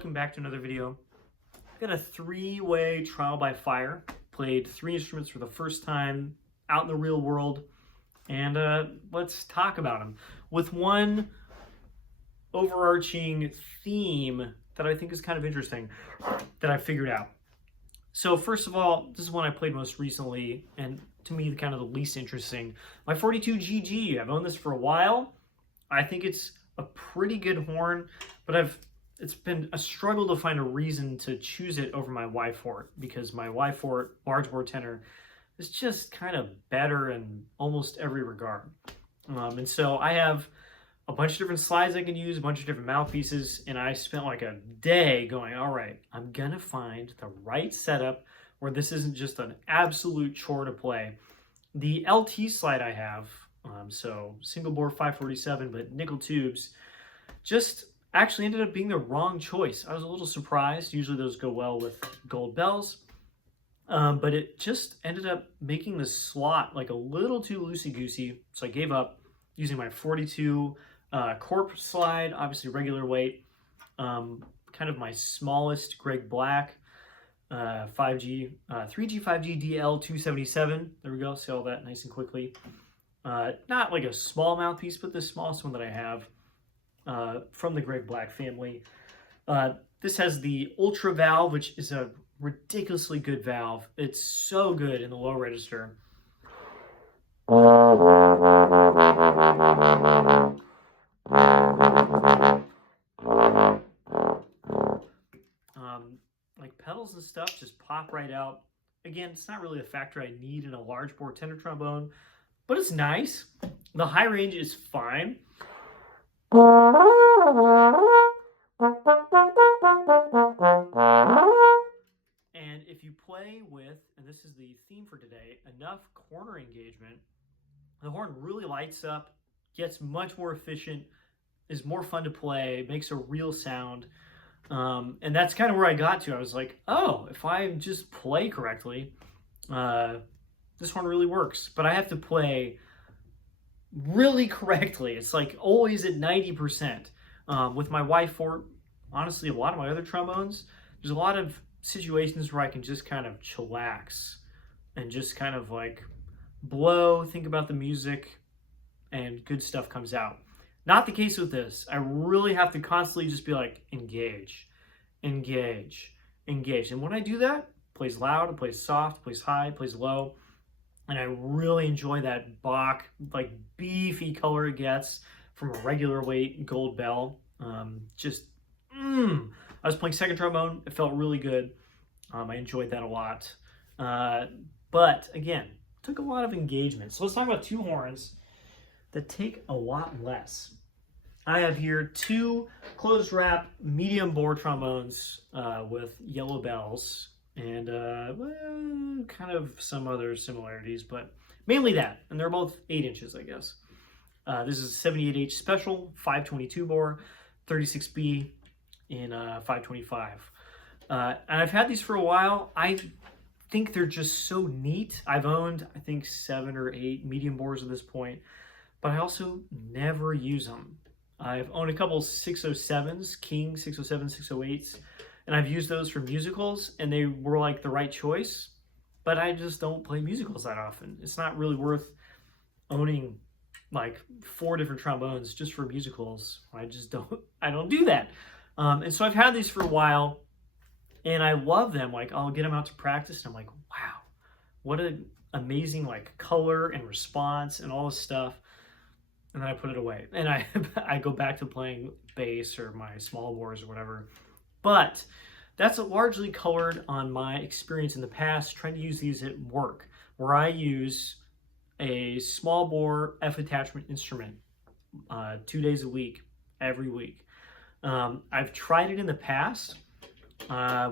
welcome back to another video. I've got a three-way trial by fire. Played three instruments for the first time out in the real world, and let's talk about them with one overarching theme that I think is kind of interesting that I figured out. So first of all, this is one I played most recently, and to me, kind of the least interesting. My 42GG. I've owned this for a while. I think it's a pretty good horn, but it's been a struggle to find a reason to choose it over my Y-Fort, because my Y-Fort large bore tenor is just kind of better in almost every regard. And so I have a bunch of different slides I can use, a bunch of different mouthpieces, and I spent like a day going, all right, I'm gonna find the right setup where this isn't just an absolute chore to play. The LT slide I have, so single bore 547, but nickel tubes, just actually ended up being the wrong choice. I was a little surprised. Usually those go well with gold bells, but it just ended up making the slot like a little too loosey-goosey, so I gave up using my 42 Corp slide, obviously regular weight, kind of my smallest Greg Black 3G 5G DL 277. There we go. See all that nice and quickly. Not like a small mouthpiece, but the smallest one that I have from the Greg Black family. This has the Ultra valve, which is a ridiculously good valve. It's so good in the low register. Like pedals and stuff just pop right out. Again, it's not really a factor I need in a large bore tenor trombone, but it's nice. The high range is fine. And if you play with, and this is the theme for today, enough corner engagement, the horn really lights up, gets much more efficient, is more fun to play, makes a real sound. And that's kind of where I got to. I was like, oh, if I just play correctly, this horn really works. But I have to play really correctly. It's like always at 90%. With my Y-Fort, honestly, a lot of my other trombones, there's a lot of situations where I can just kind of chillax and just kind of like blow, think about the music, and good stuff comes out. Not the case with this. I really have to constantly just be like, engage, engage, engage. And when I do that, it plays loud, it plays soft, it plays high, it plays low. And I really enjoy that Bach, like beefy color it gets from a regular weight gold bell. I was playing second trombone. It felt really good. I enjoyed that a lot. But again, took a lot of engagement. So let's talk about two horns that take a lot less. I have here two closed wrap medium bore trombones with yellow bells and kind of some other similarities, but mainly that. And they're both 8 inches, I guess. This is a 78H special, 522 bore, 36B in 525. And I've had these for a while. I think they're just so neat. I've owned, I think, 7 or 8 medium bores at this point, but I also never use them. I've owned a couple 607s, King 607, 608s, and I've used those for musicals, and they were like the right choice, but I just don't play musicals that often. It's not really worth owning like 4 different trombones just for musicals. I don't do that. And so I've had these for a while, and I love them. Like, I'll get them out to practice, and I'm like, wow, what an amazing like color and response and all this stuff. And then I put it away, and I go back to playing bass or my small bores or whatever. But that's largely colored on my experience in the past trying to use these at work, where I use a small bore F attachment instrument 2 days a week, every week. I've tried it in the past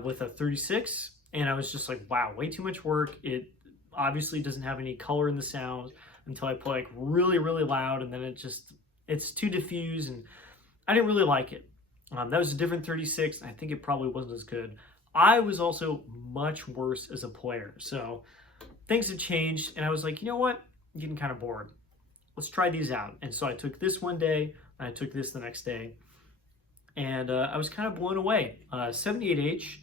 with a 36, and I was just like, wow, way too much work. It obviously doesn't have any color in the sound until I play like really, really loud, and then it's too diffuse, and I didn't really like it. That was a different 36. I think it probably wasn't as good. I was also much worse as a player, so things have changed, and I was like, you know what? I'm getting kind of bored. Let's try these out. And so I took this one day, and I took this the next day, and I was kind of blown away. 78H,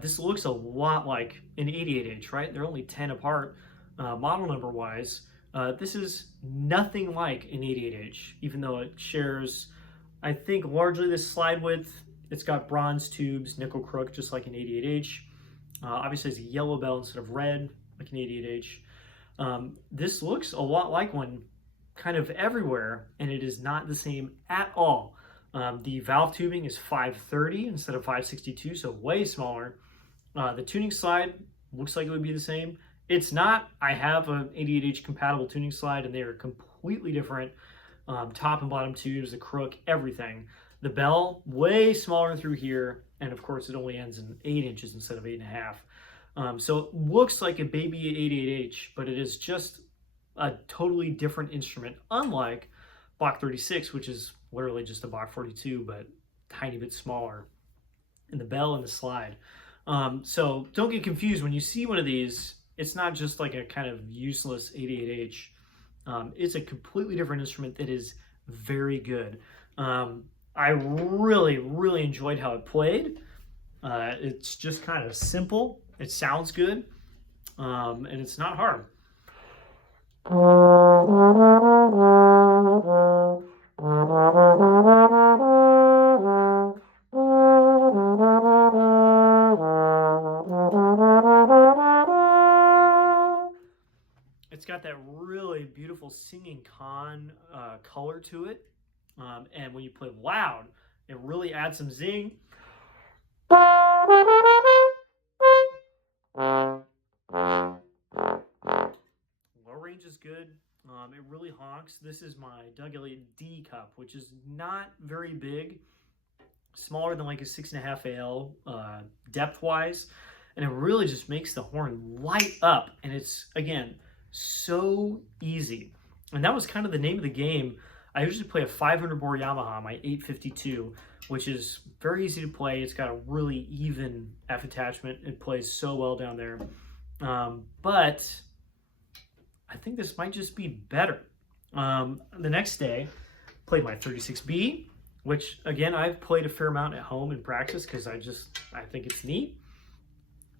this looks a lot like an 88H, right? They're only 10 apart, model number wise. This is nothing like an 88H, even though it shares, I think, largely this slide width. It's got bronze tubes, nickel crook, just like an 88H. Obviously, it's a yellow bell instead of red, like an 88H. This looks a lot like one kind of everywhere, and it is not the same at all. The valve tubing is 530 instead of 562, so way smaller. The tuning slide looks like it would be the same. It's not. I have an 88H compatible tuning slide, and they are completely different. Top and bottom tubes, the crook, everything. The bell, way smaller through here, and of course it only ends in 8 inches instead of 8.5. So it looks like a baby 88H, but it is just a totally different instrument, unlike Bach 36, which is literally just a Bach 42, but tiny bit smaller in the bell and the slide. So don't get confused when you see one of these. It's not just like a kind of useless 88H. It's a completely different instrument that is very good. I really, really enjoyed how it played. It's just kind of simple. It sounds good, and it's not hard. It's got that really beautiful singing con color to it, and when you play loud, it really adds some zing. Low range is good. It really honks. This is my Doug Elliott D cup, which is not very big, smaller than like a 6.5 AL depth-wise, and it really just makes the horn light up, and it's, again, so easy. And that was kind of the name of the game. I usually play a 500 bore Yamaha, my 852, which is very easy to play. It's got a really even F attachment. It plays so well down there. But I think this might just be better. The next day, played my 36B, which, again, I've played a fair amount at home in practice because I think it's neat.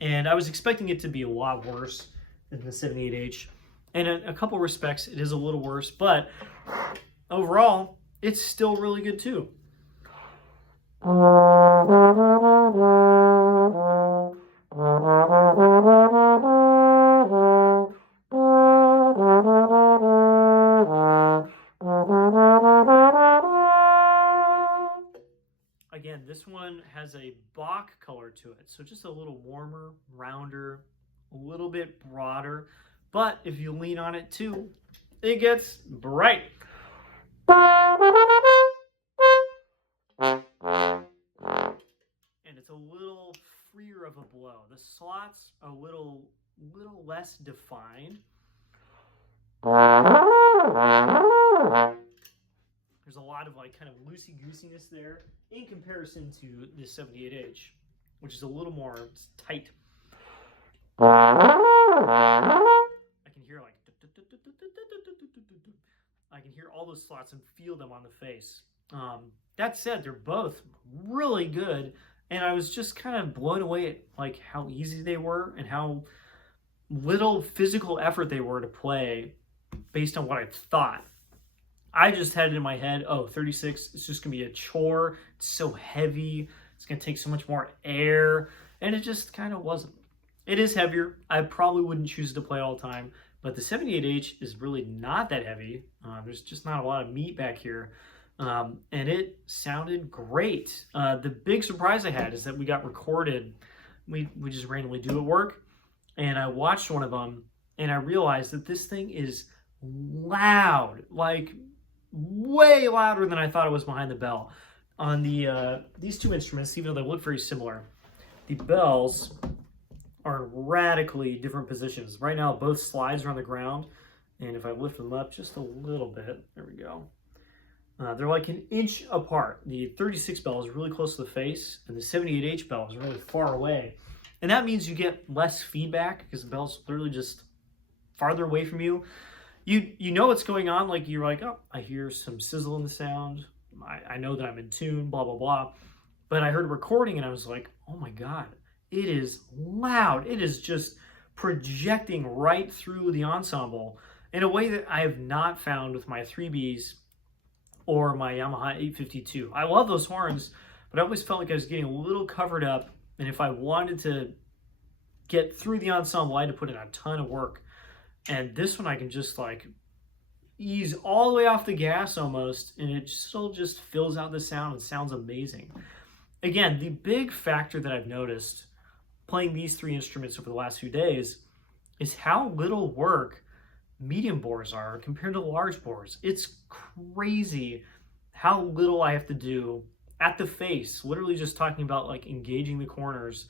And I was expecting it to be a lot worse than the 78H. And in a couple respects, it is a little worse, but overall, it's still really good too. Again, this one has a Bach color to it, so just a little warmer, rounder, a little bit broader, but if you lean on it too, it gets bright. And it's a little freer of a blow. The slots are a little less defined. There's a lot of like kind of loosey-goosiness there in comparison to the 78H, which is a little more tight. I can hear like I can hear all those slots and feel them on the face. That said, they're both really good, and I was just kind of blown away at like how easy they were and how little physical effort they were to play based on what I thought. I just had it in my head, oh, 36, it's just going to be a chore. It's so heavy. It's going to take so much more air, and it just kind of wasn't. It is heavier. I probably wouldn't choose it to play all the time, but the 78H is really not that heavy. There's just not a lot of meat back here, and it sounded great. The big surprise I had is that we got recorded. We just randomly do at work, and I watched one of them, and I realized that this thing is loud, like way louder than I thought it was behind the bell. On the these two instruments, even though they look very similar, the bells are in radically different positions. Right now, both slides are on the ground, and if I lift them up just a little bit, there we go. They're like an inch apart. The 36 bell is really close to the face, and the 78H bell is really far away. And that means you get less feedback because the bell's literally just farther away from you. You know what's going on, like you're like, oh, I hear some sizzle in the sound. I know that I'm in tune, blah, blah, blah. But I heard a recording and I was like, oh my God, it is loud. It is just projecting right through the ensemble in a way that I have not found with my 3Bs or my Yamaha 852. I love those horns, but I always felt like I was getting a little covered up. And if I wanted to get through the ensemble, I had to put in a ton of work. And this one I can just like ease all the way off the gas almost, and it still just fills out the sound and sounds amazing. Again, the big factor that I've noticed playing these three instruments over the last few days is how little work medium bores are compared to large bores. It's crazy how little I have to do at the face, literally just talking about like engaging the corners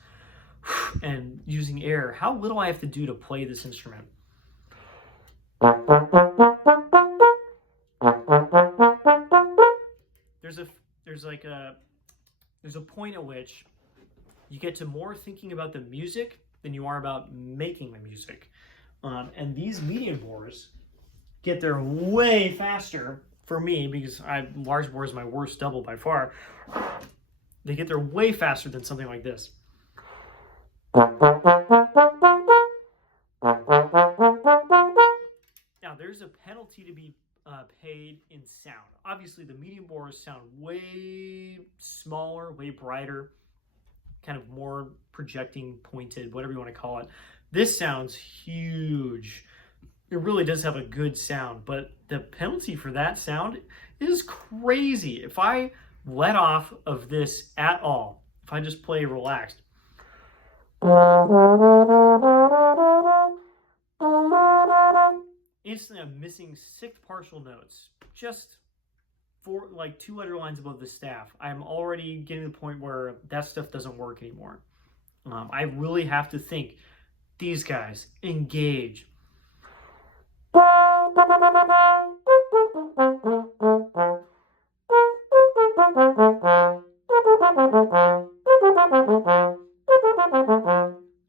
and using air, how little I have to do to play this instrument. There's a point at which you get to more thinking about the music than you are about making the music. And these medium bores get there way faster for me, because large bore is my worst double by far. They get there way faster than something like this. Now, there's a penalty to be paid in sound. Obviously, the medium bores sound way smaller, way brighter, kind of more projecting, pointed, whatever you want to call it. This sounds huge. It really does have a good sound, but the penalty for that sound is crazy. If I let off of this at all, if I just play relaxed, instantly I'm missing 6 partial notes, just for like 2 letter lines above the staff. I'm already getting to the point where that stuff doesn't work anymore. I really have to think, these guys, engage. There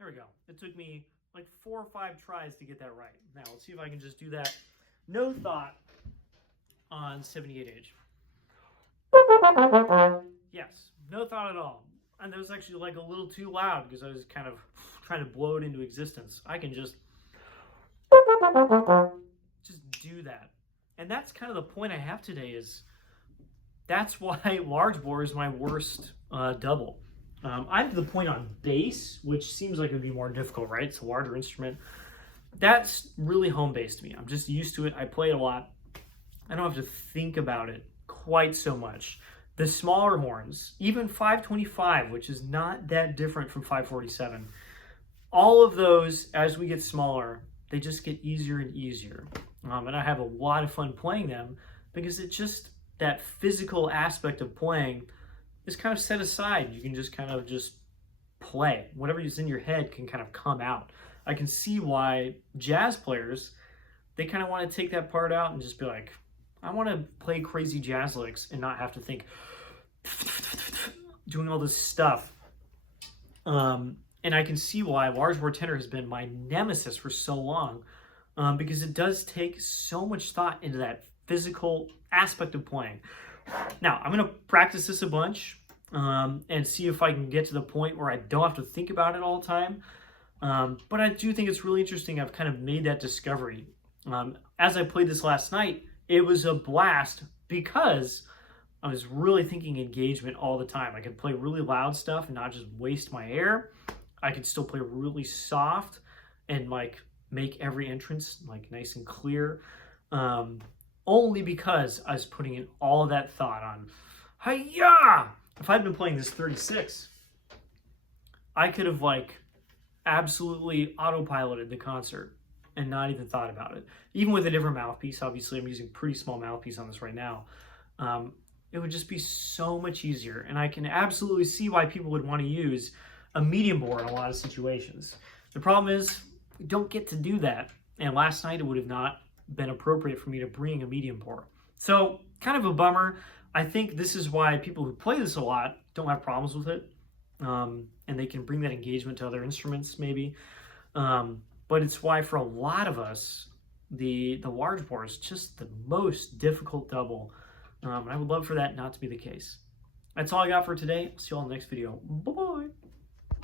we go. It took me like 4 or 5 tries to get that right. Now let's see if I can just do that. No thought on 78H. Yes, no thought at all. And that was actually like a little too loud because I was kind of trying to blow it into existence. I can just do that. And that's kind of the point I have today, is that's why large bore is my worst double. I'm to the point on bass, which seems like it would be more difficult, right? It's a larger instrument. That's really home base to me. I'm just used to it. I play it a lot. I don't have to think about it quite so much. The smaller horns, even 525, which is not that different from 547, all of those, as we get smaller, they just get easier and easier. And I have a lot of fun playing them, because it just, that physical aspect of playing is kind of set aside. You can just kind of just play. Whatever is in your head can kind of come out. I can see why jazz players, they kind of want to take that part out and just be like, I want to play crazy jazz licks and not have to think, doing all this stuff. And I can see why large bore tenor has been my nemesis for so long, because it does take so much thought into that physical aspect of playing. Now, I'm going to practice this a bunch and see if I can get to the point where I don't have to think about it all the time. But I do think it's really interesting. I've kind of made that discovery. As I played this last night, it was a blast because I was really thinking engagement all the time. I could play really loud stuff and not just waste my air. I could still play really soft and like make every entrance like nice and clear. Only because I was putting in all of that thought on, hi-ya! If I'd been playing this 36, I could have like absolutely autopiloted the concert and not even thought about it. Even with a different mouthpiece, obviously I'm using a pretty small mouthpiece on this right now. It would just be so much easier. And I can absolutely see why people would want to use a medium bore in a lot of situations. The problem is, we don't get to do that. And last night it would have not been appropriate for me to bring a medium bore. So kind of a bummer. I think this is why people who play this a lot don't have problems with it. And they can bring that engagement to other instruments maybe. But it's why for a lot of us, the large bore is just the most difficult double And I would love for that not to be the case. That's all I got for today. See you all in the next video. Bye-bye.